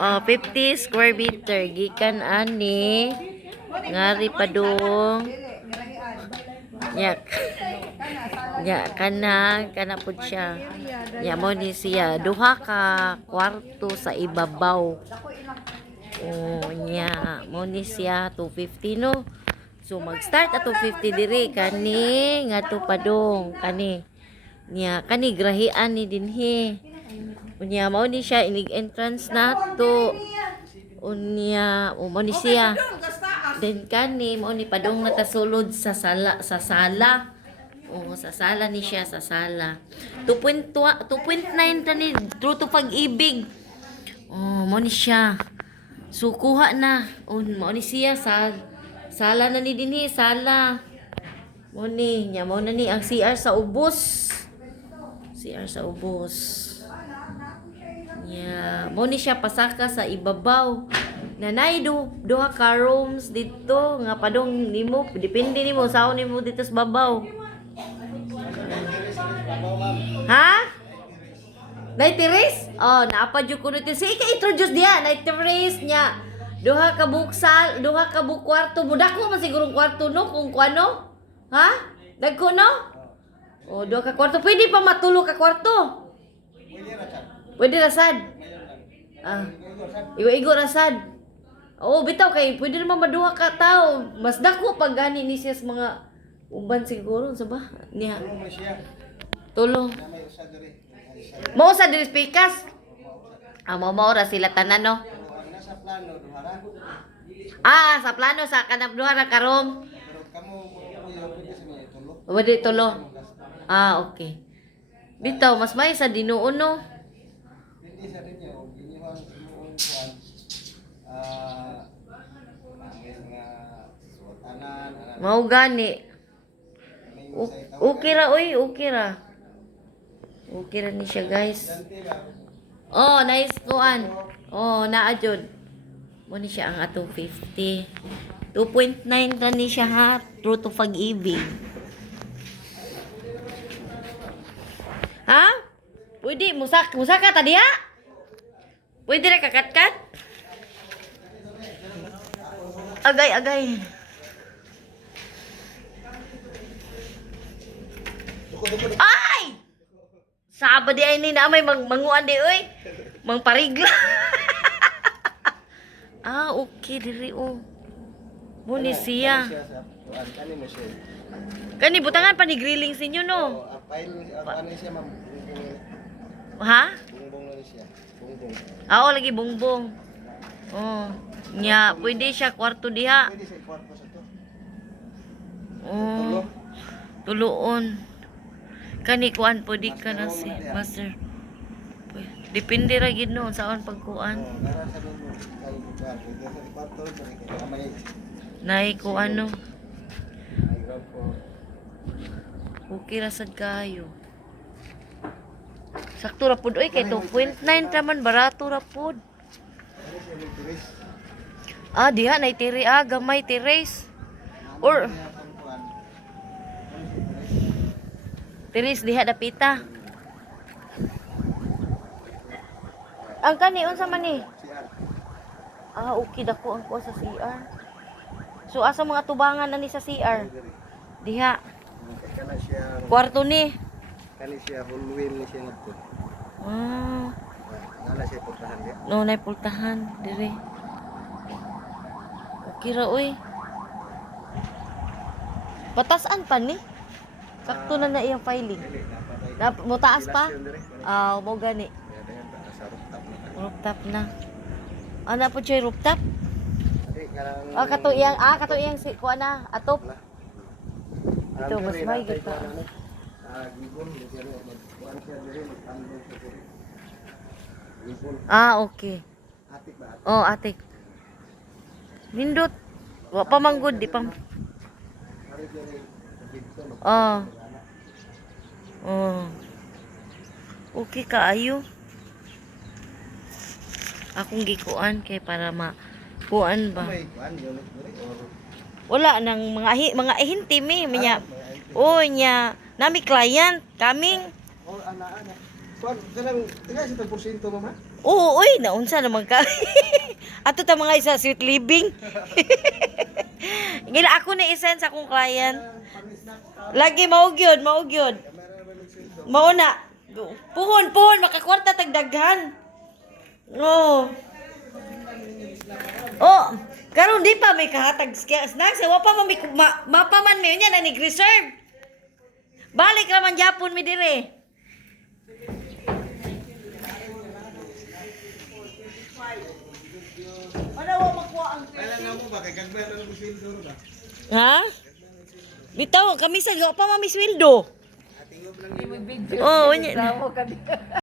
Oh, 50 square meter. Gikan ani. Ngari padung. Yak. Ya, kana pud siya. Ya mo ni siya. Duha ka kwarto sa ibabaw. Oh, nya. Mo ni siya 250 no. So mag-start at 250 diri kani ngadto padung kani. Nya kani grahian ni dinhi. Unya mao ni siya inig entrance nato. Unya mo ni siya. Then kani mao ni padung natasulod sa sala. Oo, sa sala ni siya sa sala. 2.9 tani true to pag-ibig. Oh, mao ni siya. So kuha na. Mao ni siya sa sala na ni dinhi, sala. Mao ni, nya mao na ni ang CR sa ubos. CR sa ubos. Yeah, mo ni siya pasaka sa ibabaw. Nanay duha ka rooms dito nga padong nimo, depende nimo saon nimo dito sa babaw. Ha? Nay teres? Oh, naapa jud kuno ti sige introduce diha, nay teres nya. Duha ka buksal, duha ka kwarto, budako man siguro kwarto no kung kuano? Ha? Dagko no? Oh, duha ka kwarto, pwede pa matulog ka kwarto. Pwede rasad. Ah. Igo rasad. Oo, bitaw kay pwede naman maduha ka tao. Mas dako pag gani ni siya sa mga uban siguro sa ba? Niya. Tulo. Mao sa diri pikas. Mao ra sila tanan no. Sa plano sa kanap duha ra karom. Wadi tulo. Okay. Bitaw mas may sa dinuon no. Hindi sa rin yun, giniwan mo nangis nga suotanan. Mao gani. Okay ra oy, okay ra. Okay ra ni siya guys. Oh, nice kuan. Oh, naa jud. Mo ni siya ang atong 50. 2.9 ra ni siya ha, true to pag-ibig. Ha? Pwede musaka ta diha? Pwede ra kakatkat? Agay. Ay! Saba di ay ni na may manguan di oy. Mangparigla. Okay diri o. Muni siya. Kani butangan pa ni grilling sinyo no. Ano siya ma'am? Ha? Bungbong na siya. Bungbong. Lagi bongbong. Oh, nya pwede siya kwarto diha. Pwede sa kwarto sa to. Oh. Tuloon. Kani kuan pwede ka na si master. Depende ra gid no saon pagkuan. Nara sa dulo kay buwan. Pwede sa kwarto sa may Nay ko ano. may ground floor. Okay ra sad kayo. Sakto ra pud oy kay 2.9 taman barato ra pud. Ano siya may turis? Diha nay tiri gamay tires. Or tiris diha dapita. Ang kani unsa man ni? Okay dako ang kuha sa CR. So asa mga tubangan na ni sa CR? Diha. Kana siya Kwarto ni. kani siya hulwin ni siya ngadto. Nala siya putahan dia. No nay pultahan dire. Okay ra oy. Patasan pa ni. Sakto na na iyang filing. Mo taas pa? Mo gani. Rooftop na. Ana po siya rooftop? Kato iyang si kuha na atop. Ito mas may kita. Okay. Atik. Nindot. Wa pa manggod di pa. Okay kaayo. Akong gikuan kay para kuan ba. Wala nang mga ihintimi minya. Nya nami client coming. Kuan, kanang tiga sa porsyento mama. Oo, uy, naunsa naman ka. Ato ta mga isa sweet living. Gila ako na isa sa akong client. Lagi maugyod, maugyod. Mauna. Puhon, makakwarta tagdaghan. Oh. Oh, karon di pa may kahatag snacks. Wa pa mapaman mi nya na reserve. Balik raman Japon mi dire. Ano wa makuha ang Kailan mo ba kay gagmay na ng sweldo ba? ha? Bitaw, kami sa wa pa mami sweldo. Tingog lang Oh, nya.